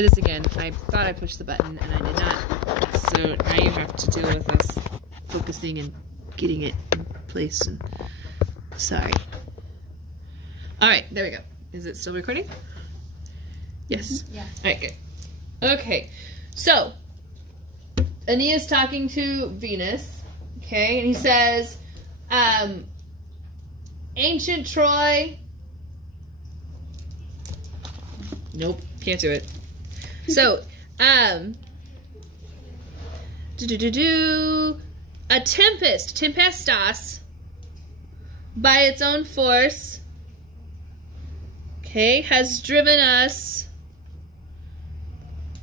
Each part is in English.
This again. I thought I pushed the button and I did not. So now you have to deal with us focusing and getting it in place. And sorry. All right, there we go. Is it still recording? Yes. Yeah. All right, good. Okay, so Aeneas talking to Venus. Okay, and he says, ancient Troy. Nope, can't do it. So, a tempest, tempestas, by its own force, okay, has driven us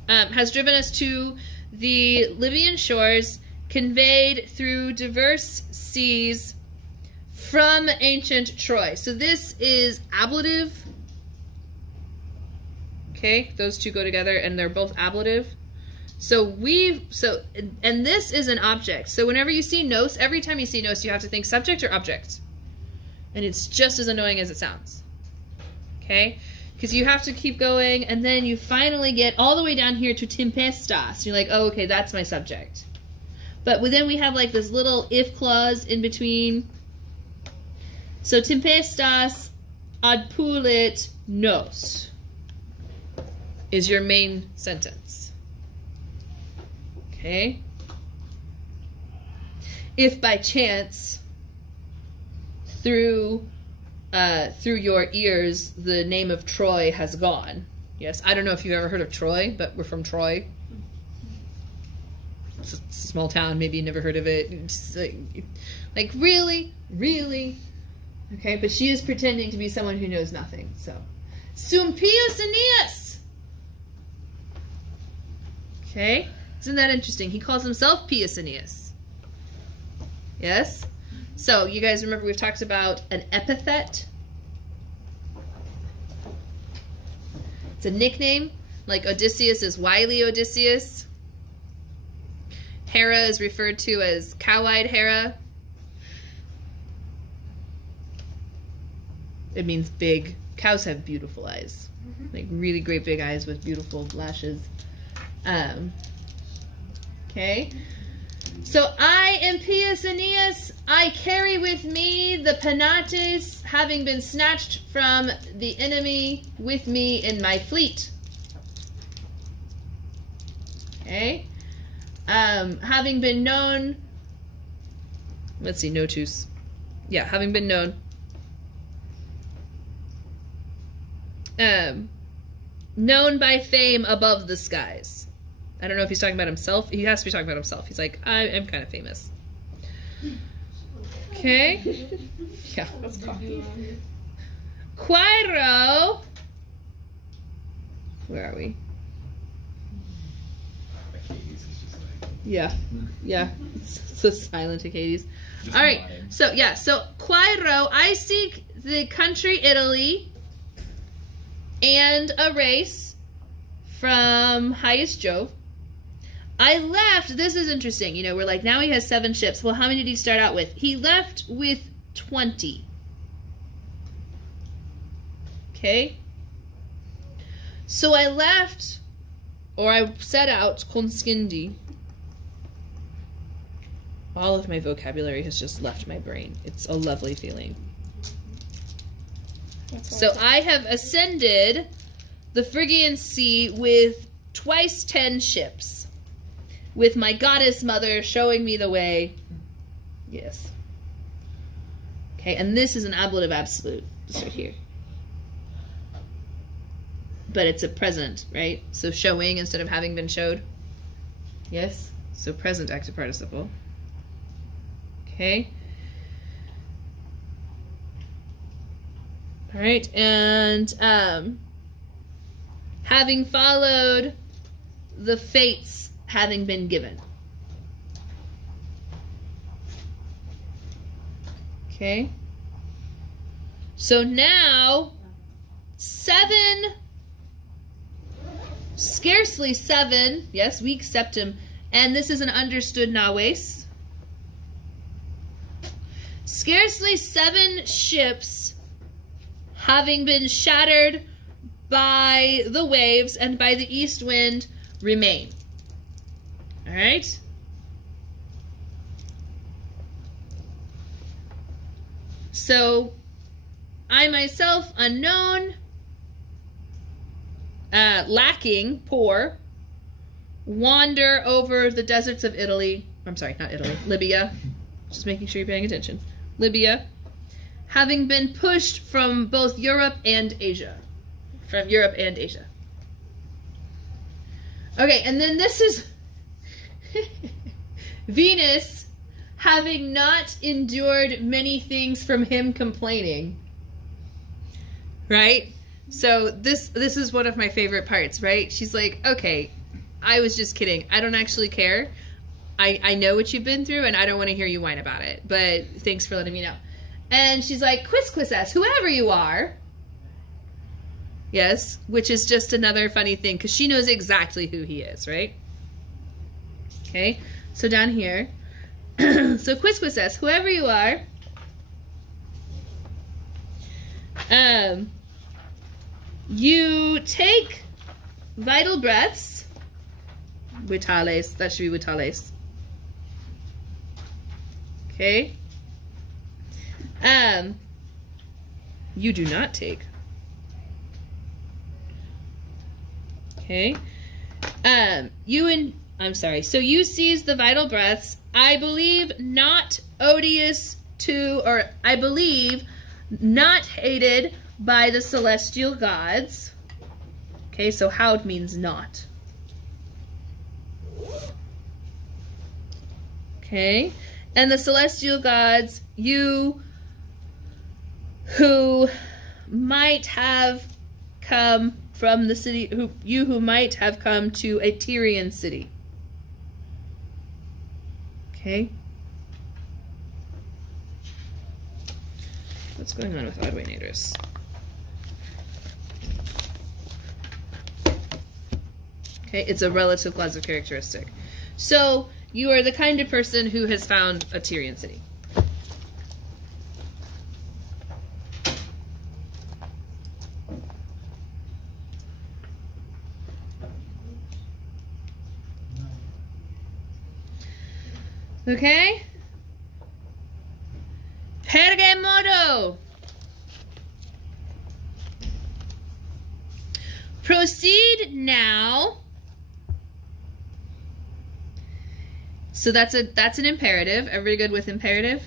to the Libyan shores, conveyed through diverse seas from ancient Troy. So this is ablative. Okay, those two go together and they're both ablative. And this is an object. So whenever you see nos, every time you see nos, you have to think subject or object. And it's just as annoying as it sounds. Okay? Because you have to keep going, and then you finally get all the way down here to tempestas. You're like, oh, okay, that's my subject. But then we have like this little if clause in between. So tempestas ad pulit nos is your main sentence. Okay? If by chance, through your ears, the name of Troy has gone. Yes, I don't know if you've ever heard of Troy, but we're from Troy. It's a small town, maybe you never heard of it. It's like really? Really? Okay, but she is pretending to be someone who knows nothing, so. Sumpius Aeneas! Okay, isn't that interesting? He calls himself Pius Aeneas. Yes? So, you guys remember we've talked about an epithet? It's a nickname, like Odysseus is wily Odysseus. Hera is referred to as cow-eyed Hera. It means big. Cows have beautiful eyes. Like really great big eyes with beautiful lashes. Okay. So I am Pius Aeneas. I carry with me the Penates, having been snatched from the enemy with me in my fleet. Okay. Having been known, let's see, notus. Yeah, having been known. Known by fame above the skies. I don't know if he's talking about himself. He has to be talking about himself. He's like, I am kind of famous. Okay. Yeah. That's cocky. Quairo. Where are we? Yeah. Yeah. It's so silent to Hades. All right. So, yeah. So, Quairo, I seek the country Italy and a race from highest Jove. I left, this is interesting, you know, we're like, now he has 7 ships. Well, how many did he start out with? He left with 20. Okay? So I left, or I set out, conscindi. All of my vocabulary has just left my brain. It's a lovely feeling. So I have ascended the Phrygian Sea with twice 10 ships. With my goddess mother showing me the way. Yes. Okay, and this is an ablative absolute. This right here. But it's a present, right? So showing instead of having been showed. Yes? So present active participle. Okay. All right, and having followed the fates having been given. Okay. So now, 7, scarcely 7, yes, weak septum, and this is an understood naves. Scarcely 7 ships having been shattered by the waves and by the east wind remain. All right? So, I myself, unknown, lacking, poor, wander over the deserts of Italy. I'm sorry, not Italy, Libya. Just making sure you're paying attention. Libya. Having been pushed from both Europe and Asia. From Europe and Asia. Okay, and then this is Venus, having not endured many things from him complaining. Right? So this is one of my favorite parts, right? She's like, okay, I was just kidding. I don't actually care. I know what you've been through, and I don't want to hear you whine about it. But thanks for letting me know. And she's like, quisquisses, whoever you are. Yes, which is just another funny thing, because she knows exactly who he is, right? Okay, so down here. So quisquisses, whoever you are. You take vital breaths. Vitales, that should be vitales. Okay. You do not take. Okay. I'm sorry. So you seize the vital breaths. I believe not odious to, or I believe not hated by the celestial gods. Okay, so haud means not. Okay. And the celestial gods, you who might have come from the city, who might have come to a Tyrian city. Okay. What's going on with Oddwaynadris? Okay, it's a relative class of characteristic. So, you are the kind of person who has found a Tyrian city. Okay? Pergemodo. Proceed now. So that's an imperative. Everybody good with imperative?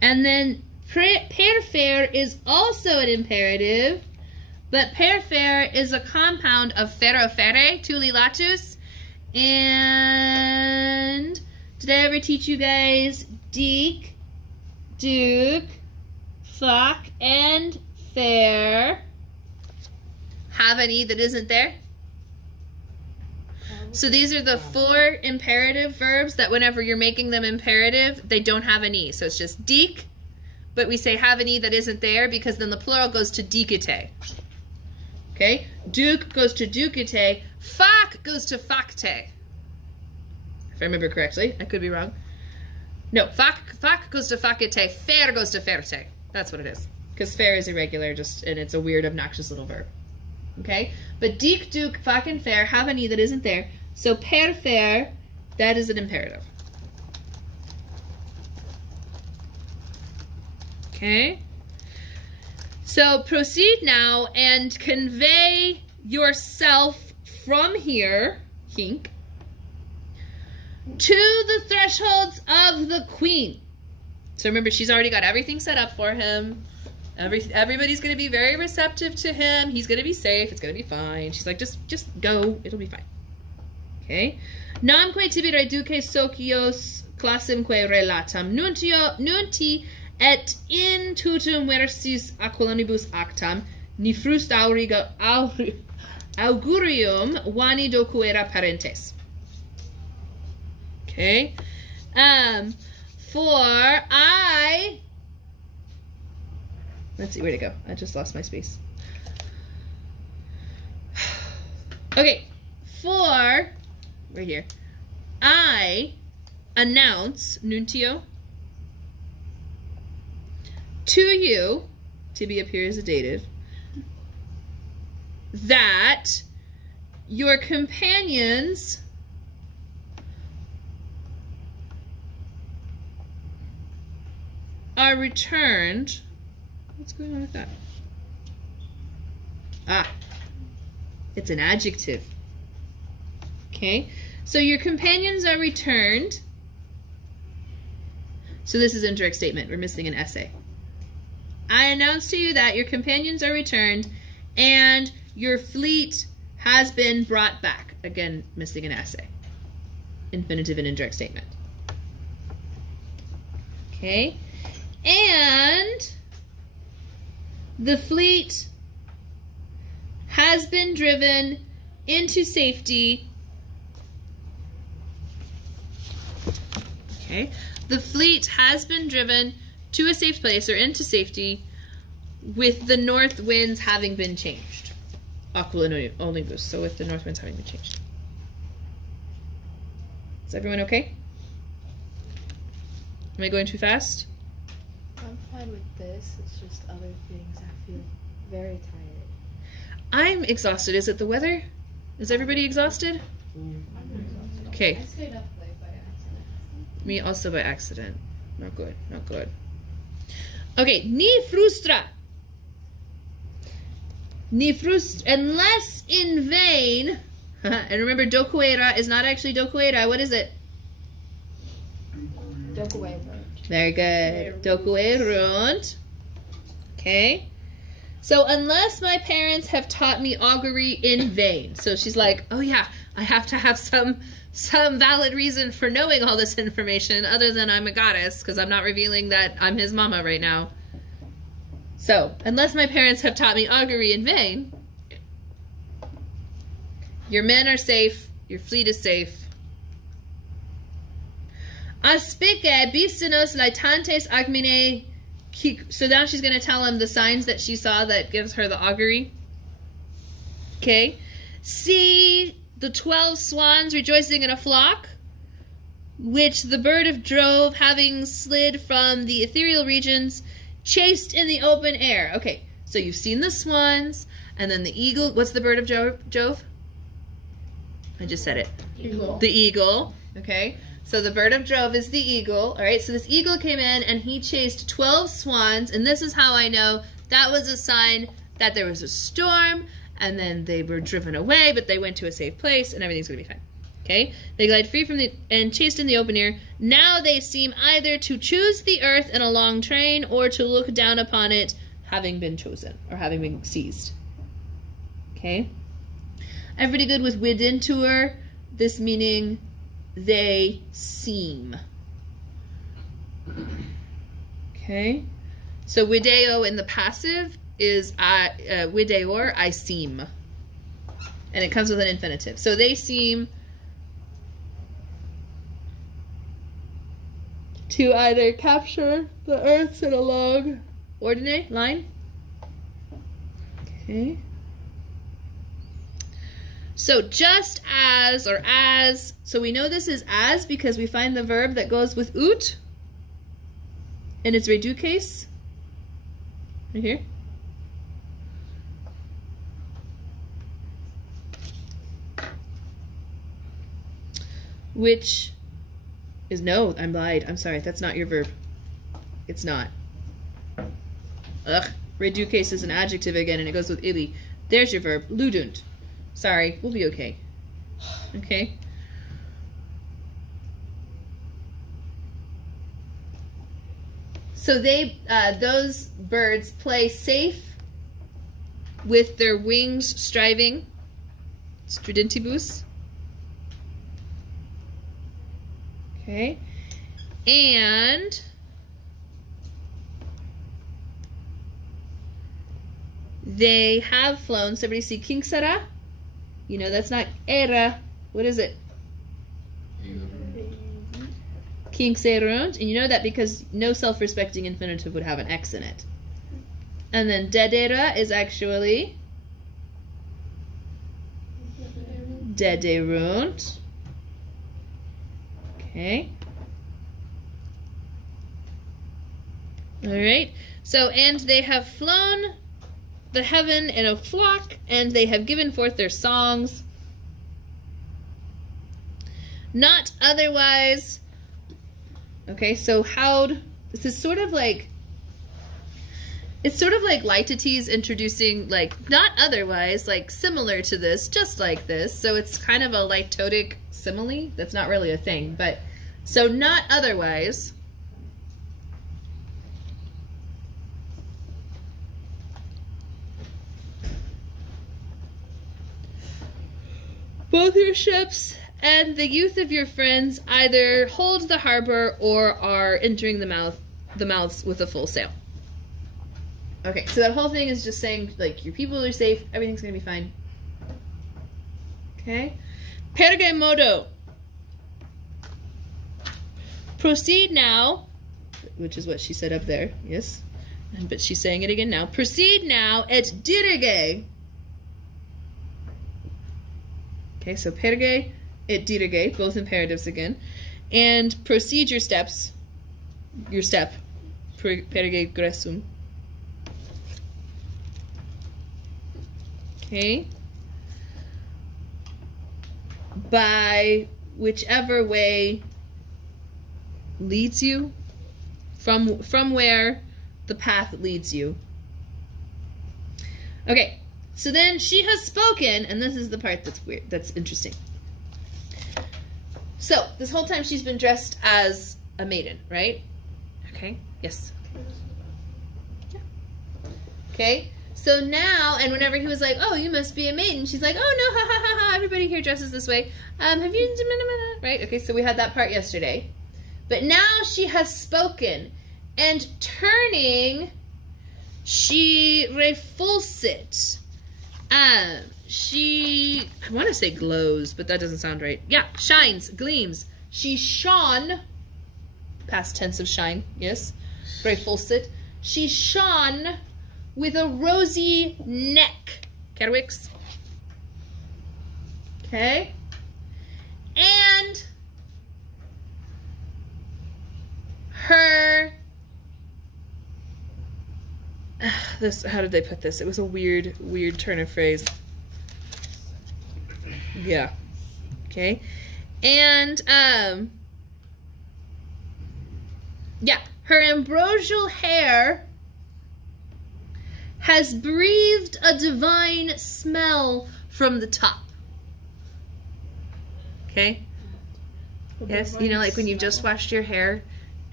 And then perfer is also an imperative, but perfer is a compound of ferrofere, tuli latus, and did I ever teach you guys deek, duke, fuck, and fair have an E that isn't there? So these are the 4 imperative verbs that whenever you're making them imperative, they don't have an E. So it's just deek, but we say have an E that isn't there because then the plural goes to dicite. Okay? Duke goes to ducite. Fuck goes to facte. If I remember correctly. I could be wrong. No, fuck goes to facete. Fair goes to ferte. That's what it is. Because fair is irregular, and it's a weird, obnoxious little verb. Okay? But deek, duke, fuck, and fair have an E that isn't there. So perfer, that is an imperative. Okay? So proceed now and convey yourself from here, hink, to the thresholds of the queen. So remember, she's already got everything set up for him. Everybody's going to be very receptive to him. He's going to be safe. It's going to be fine. She's like, just go. It'll be fine. Okay. Namque tibi reduce socios classimque relatam nunti et in tutum versis aquilonibus actam nifrust augurium vani docuera parentes. Okay. For I... Let's see, where'd it go? I just lost my space. Okay. For... Right here. I announce, nuntio, to you, to appear as a dative, that your companions are returned. What's going on with that? Ah, it's an adjective. Okay, so your companions are returned. So this is indirect statement. We're missing an essay. I announce to you that your companions are returned and your fleet has been brought back. Again, missing an essay. Infinitive and indirect statement. Okay, and the fleet has been driven into safety. Okay, the fleet has been driven to a safe place or into safety with the north winds having been changed. Aquila onlibus, so with the north winds having been changed. Is everyone okay? Am I going too fast? I'm fine with this. It's just other things. I feel very tired. I'm exhausted. Is it the weather? Is everybody exhausted? I'm exhausted. Okay. I stayed up late by accident. Me also by accident. Not good. Not good. Okay. Ni frustra. Ni frustra. Unless in vain. And remember, dokuera is not actually dokuera. What is it? Dokuerunt. Very good. Dokuerunt. Okay. So unless my parents have taught me augury in vain. So she's like, oh yeah, I have to have some valid reason for knowing all this information other than I'm a goddess, because I'm not revealing that I'm his mama right now. So unless my parents have taught me augury in vain, your men are safe, your fleet is safe. Aspike bistinos laitantes agmine. So now she's going to tell him the signs that she saw that gives her the augury. Okay. See the 12 swans rejoicing in a flock, which the bird of Jove, having slid from the ethereal regions, chased in the open air. Okay, so you've seen the swans, and then the eagle. What's the bird of Jove? I just said it. Eagle. The eagle. Okay. So the bird of Jove is the eagle. All right, so this eagle came in and he chased 12 swans, and this is how I know that was a sign that there was a storm, and then they were driven away, but they went to a safe place, and everything's going to be fine. Okay? They glide free from and chased in the open air. Now they seem either to choose the earth in a long train or to look down upon it, having been chosen or having been seized. Okay? Everybody good with videntur? This meaning they seem. Okay? So video in the passive is videor, I seem. And it comes with an infinitive. So they seem to either capture the earth in a long ordinate line. Okay. So just as, or as, so we know this is as because we find the verb that goes with ut in its redo case. Right here. Which is, no, I'm lied. I'm sorry, that's not your verb. It's not. Ugh, redo case is an adjective again and it goes with illy. There's your verb, ludunt. Sorry, we'll be okay. Okay? So they, those birds play safe with their wings striving, stridentibus. Okay? And they have flown. So everybody see King Sarah? You know, that's not era. What is it? King Serunt. And you know that because no self-respecting infinitive would have an X in it. And then dedera is actually dederunt. Okay. All right. So, and they have flown the heaven in a flock, and they have given forth their songs. Not otherwise. Okay, so how'd, this is sort of like, it's sort of like Lytetes introducing, like, not otherwise, like, similar to this, just like this. So it's kind of a lytotic simile. That's not really a thing, but, so not otherwise. Both your ships and the youth of your friends either hold the harbor or are entering the mouths with a full sail. Okay, so that whole thing is just saying, like, your people are safe, everything's gonna be fine. Okay? Perge modo. Proceed now, which is what she said up there, yes? But she's saying it again now. Proceed now et dirige. Okay, so perge et dirige, both imperatives again. And proceed your steps, your step, perge gressum. Okay, by whichever way leads you, from where the path leads you. Okay, so then she has spoken, and this is the part that's weird, that's interesting. So this whole time she's been dressed as a maiden, right? Okay, yes. Yeah. Okay. So now, and whenever he was like, oh, you must be a maiden, she's like, oh, no, ha, ha, ha, ha, everybody here dresses this way. Have you, right? Okay, so we had that part yesterday. But now she has spoken, and turning, she refulsit. She, I want to say glows, but that doesn't sound right. Yeah, shines, gleams. She shone, past tense of shine, yes, refulsit. She shone with a rosy neck. Kerwix. Okay. And her, this, how did they put this? It was a weird turn of phrase. Yeah. Okay. And, yeah, her ambrosial hair has breathed a divine smell from the top. Okay? Yes, you know, like when you've just washed your hair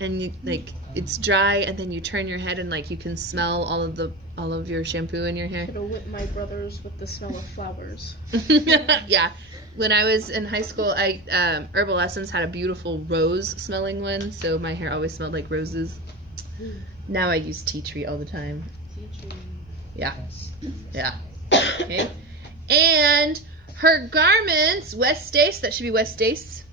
and you, like, it's dry and then you turn your head and, like, you can smell all of your shampoo in your hair. It'll whip my brothers with the smell of flowers. Yeah. When I was in high school, Herbal Essence had a beautiful rose smelling one, so my hair always smelled like roses. Now I use tea tree all the time. Tea tree. Yeah. Yeah. Okay. And her garments, Westace, that should be Westace.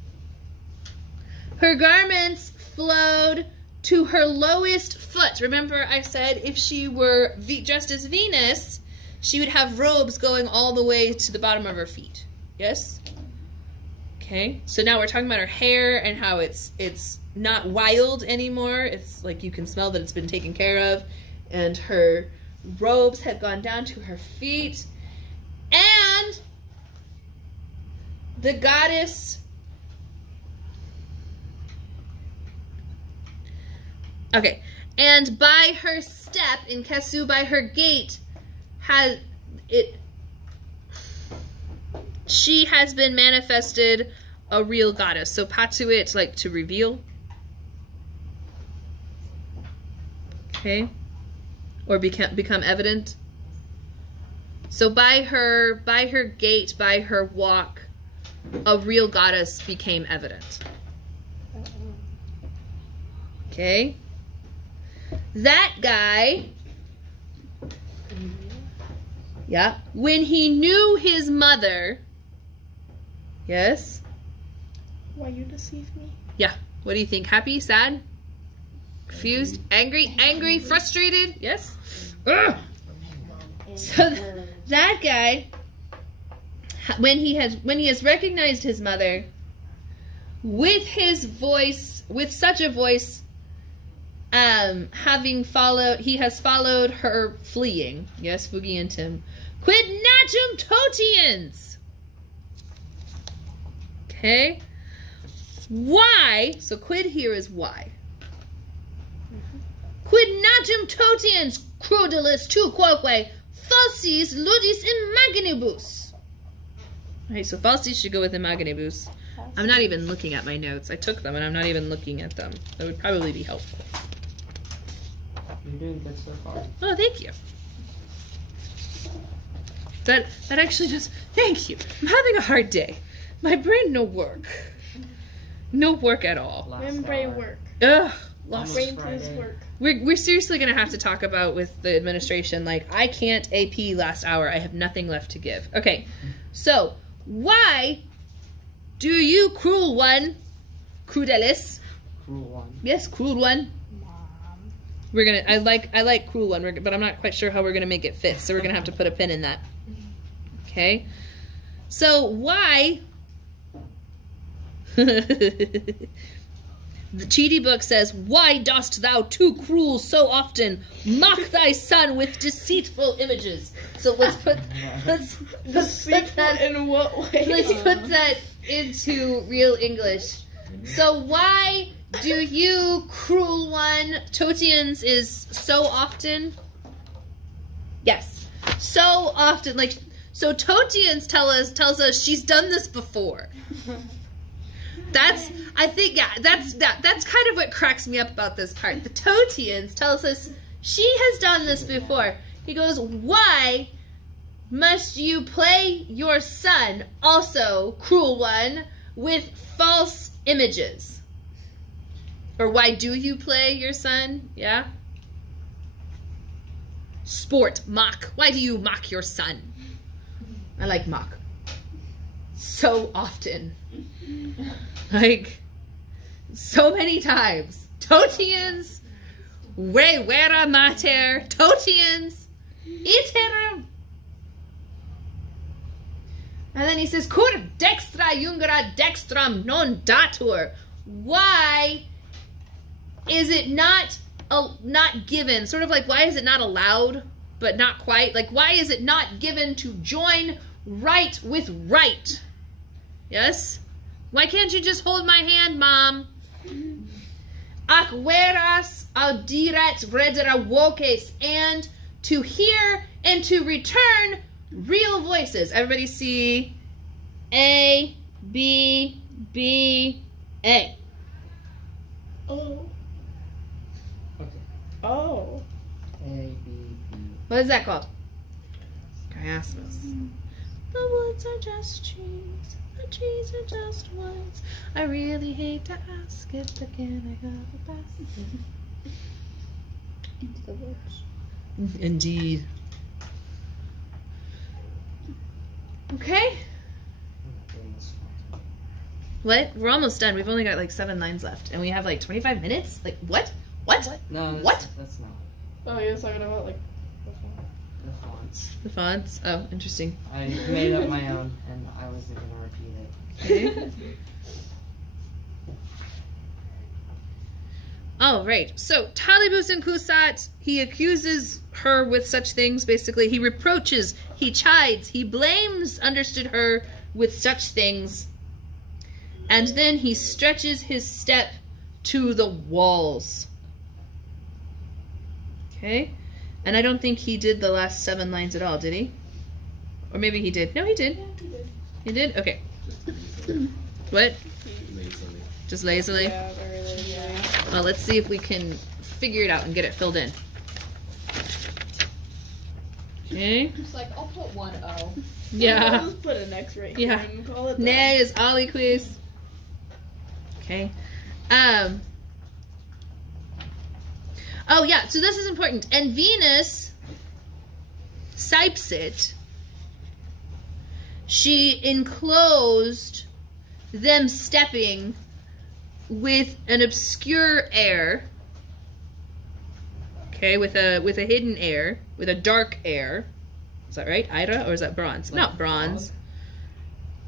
Her garments flowed to her lowest foot. Remember I said if she were dressed as Venus, she would have robes going all the way to the bottom of her feet. Yes? Okay. So now we're talking about her hair and how it's not wild anymore. It's like you can smell that it's been taken care of. And her robes had gone down to her feet, and the goddess, okay, and by her step in Kesu, by her gait, she has been manifested a real goddess. So patuit, like to reveal, okay. Or become evident. So by her gait, by her walk, a real goddess became evident. Okay? That guy, yeah, when he knew his mother, yes? Why you deceive me? Yeah. What do you think? Happy? Sad? Confused? Angry? Frustrated? Yes? Ugh. So that guy, when he has recognized his mother, with his voice, with such a voice, he has followed her fleeing. Yes, fugientum. Quid natum totiens. Okay. Why? So quid here is why. Quid natum totiens crudelis tu quoque falsis ludis imaginibus. Alright, so falsis should go with imaginibus. I'm not even looking at my notes. I took them and I'm not even looking at them. That would probably be helpful. You're doing good so far. Oh, thank you. That actually just, thank you. I'm having a hard day. My brain no work. No work at all. Brain work. Ugh. Lost Brain please work. We're seriously going to have to talk about with the administration, like, I can't AP last hour. I have nothing left to give. Okay, so why do you, cruel one, crudelis? Cruel one. Yes, cruel one. Mom. We're gonna. I like cruel one, but I'm not quite sure how we're gonna make it fit. So we're gonna have to put a pin in that. Okay. So why? The Cheaty book says, "Why dost thou, too cruel, so often mock thy son with deceitful images?" So let's put that In what way? let's put that into real English. So why do you, cruel one, totiens is so often? Yes, so often. Like, so totiens tells us she's done this before. That's, I think, yeah, that's kind of what cracks me up about this part. The totiens tells us she has done this before. He goes, why must you play your son, also, cruel one, with false images? Or why do you play your son? Yeah? Sport, mock. Why do you mock your son? I like mock. So often. Like, so many times. Totiens, we vera mater, totiens, iterum. And then he says, cur dextra jungera dextram non datur. Why is it not given? Sort of like, why is it not allowed, but not quite? Like, why is it not given to join right with right? Yes? Why can't you just hold my hand, Mom? Ac veras audiret redera voces, and to hear and to return real voices. Everybody see A, B, B, A. Oh. Okay. Oh. A, B, B. What is that called? Chiasmus. The woods are just trees. The trees are just woods. I really hate to ask it, but can I have a basket? Into the woods. Indeed. Okay. What? We're almost done. We've only got like 7 lines left, and we have like 25 minutes. Like what? What? No, What? That's not. Oh, you're talking about like The fonts. The fonts. Oh, interesting. I made up my own, and I wasn't going to repeat it. Okay. Oh, right. So, Talibus and Kusat, he accuses her with such things, basically. He reproaches, he chides, he blames, understood her with such things. And then he stretches his step to the walls. Okay? And I don't think he did the last 7 lines at all, did he? Or maybe he did. No, he did. Yeah, he did. He did? Okay. What? Lazily. Just lazily? Yeah, very lazily. Well, let's see if we can figure it out and get it filled in. Okay. Just like, I'll put 1 O. Yeah. I'll just put an X right Yeah. here and call it Ne is Ollie quiz. Okay. Oh yeah, so this is important. And Venus Sipsit, she enclosed them stepping with an obscure air. Okay, with a hidden air, with a dark air. Is that right? Ira, or is that bronze? Like Not bronze. fog?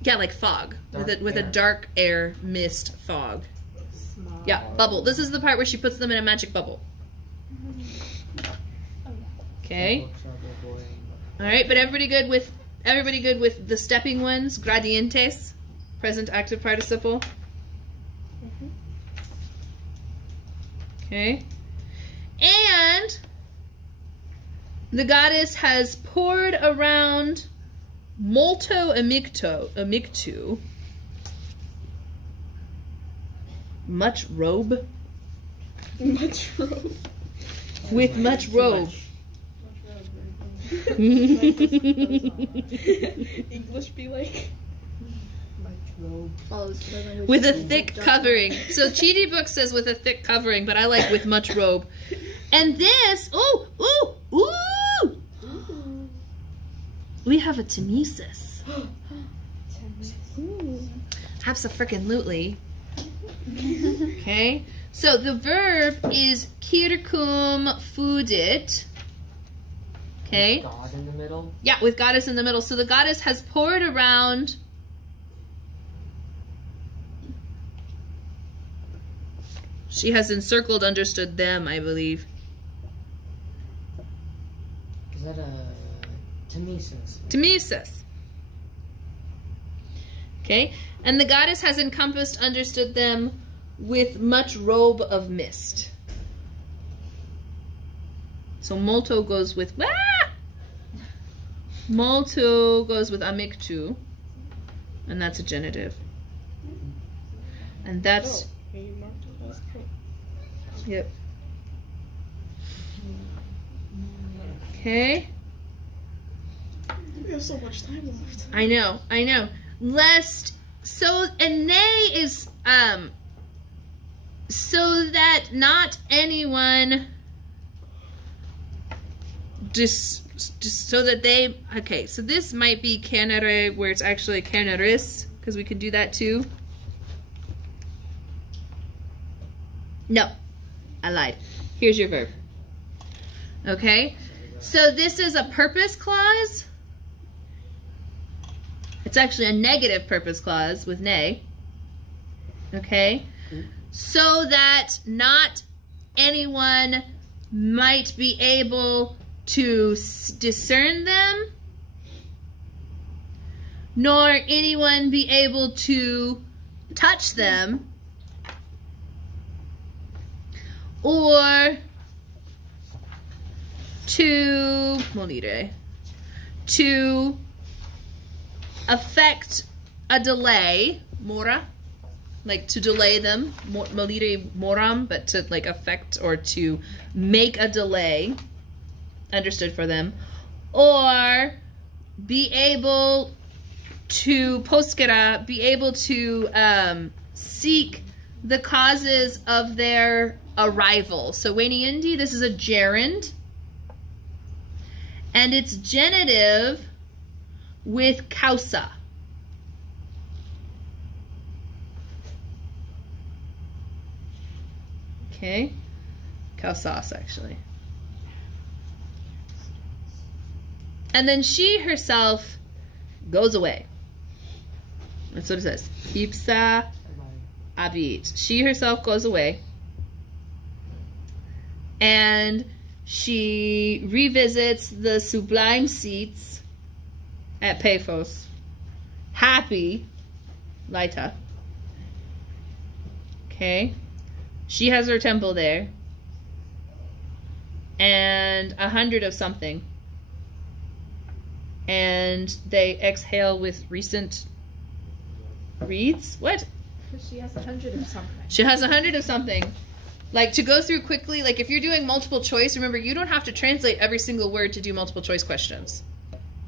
Yeah, like fog. Dark with a air. dark air mist fog. Small. Yeah, bubble. This is the part where she puts them in a magic bubble. Okay. Trouble, boring. All right, but everybody good with the stepping ones? Gradientes, present active participle. Okay. And the goddess has poured around molto amictu, much robe. Much robe. With much robe. English be like. With a thick covering. So Chidi Book says with a thick covering, but I like with much robe. And this, we have a Timesis. Absolutely. Okay. So the verb is kirkum fudit. Okay. God in the middle. Yeah, with goddess in the middle. So the goddess has poured around. She has encircled, understood them, I believe. Is that a Timesis? Timesis. Okay. And the goddess has encompassed, understood them with much robe of mist. So molto goes with molto goes with amictu, and that's a genitive. And that's yep. Okay. We have so much time left. I know. Lest so Aeneid is so that not anyone just so that they okay, so this might be canere where it's actually caneris, because we could do that too. No, I lied. Here's your verb. Okay, so this is a purpose clause. It's actually a negative purpose clause with ne. Okay, so that not anyone might be able to discern them, nor anyone be able to touch them, or to molire, to affect a delay, mora, like to delay them, molire moram, but to like affect or to make a delay, understood for them, or be able to poskera, be able to seek the causes of their arrival. So Weni Indi, this is a gerund, and it's genitive with causa. Okay, causas actually. And then she herself goes away. That's what it says. Ipsa abit. She herself goes away. And she revisits the sublime seats at Paphos. Happy. Laita. Okay. She has her temple there. And 100 of something. And they exhale with recent reads. What? She has 100 of something. She has 100 of something. Like, to go through quickly, like if you're doing multiple choice, remember, you don't have to translate every single word to do multiple choice questions.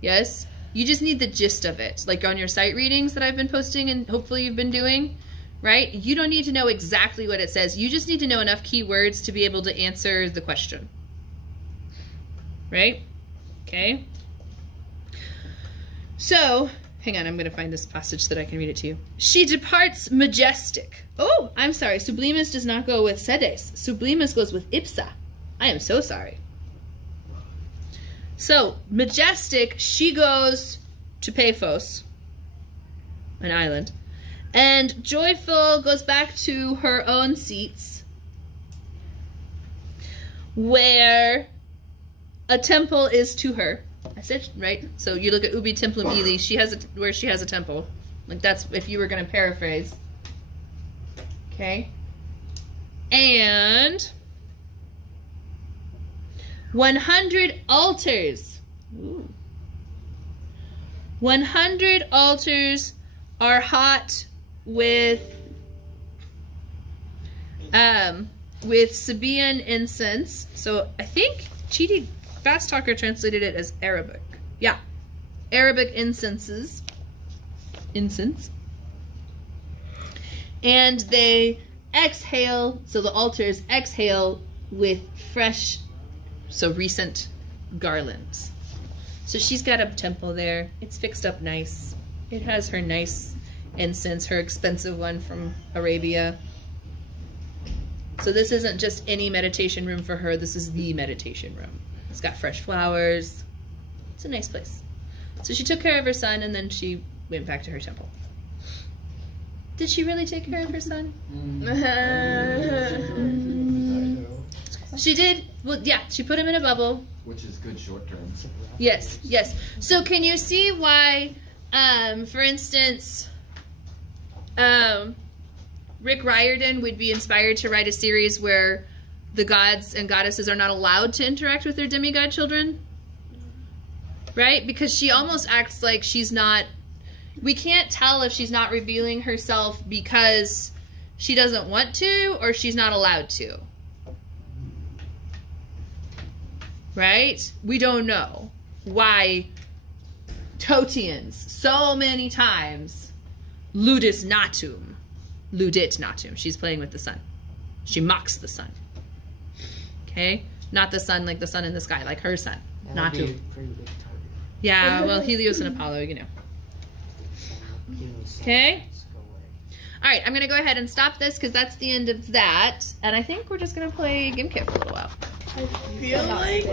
Yes? You just need the gist of it. Like on your sight readings that I've been posting and hopefully you've been doing, right? You don't need to know exactly what it says. You just need to know enough keywords to be able to answer the question. Right? Okay? So, hang on, I'm going to find this passage so that I can read it to you. She departs majestic. Oh, I'm sorry. Sublimis does not go with sedes. Sublimis goes with ipsa. I am so sorry. So, majestic, she goes to Paphos, an island. And joyful goes back to her own seats, where a temple is to her. I said, right? So you look at ubi templum ili, she has where she has a temple. Like that's if you were going to paraphrase. Okay? And 100 altars. Ooh. 100 altars are hot with Sabaean incense. So I think Chidi Fast Talker translated it as Arabic. Yeah. Arabic incense. And they exhale, so the altars exhale with fresh, so recent garlands. So she's got a temple there. It's fixed up nice. It has her nice incense, her expensive one from Arabia. So this isn't just any meditation room for her. This is the meditation room. It's got fresh flowers. It's a nice place. So she took care of her son, and then she went back to her temple. Did she really take care of her son? She did. Well, yeah, she put him in a bubble. Which is good short term. Yes, yes. So can you see why, for instance, Rick Riordan would be inspired to write a series where the gods and goddesses are not allowed to interact with their demigod children? Right? Because she almost acts like she's not... We can't tell if she's not revealing herself because she doesn't want to or she's not allowed to. Right? We don't know why Totians so many times ludit natum. She's playing with the sun. She mocks the sun. Okay? Not the sun like the sun in the sky, like her sun. Natum. Yeah, well, Helios and Apollo, you know. Okay? All right, I'm going to go ahead and stop this because that's the end of that. And I think we're just going to play Game Kit for a little while. I feel like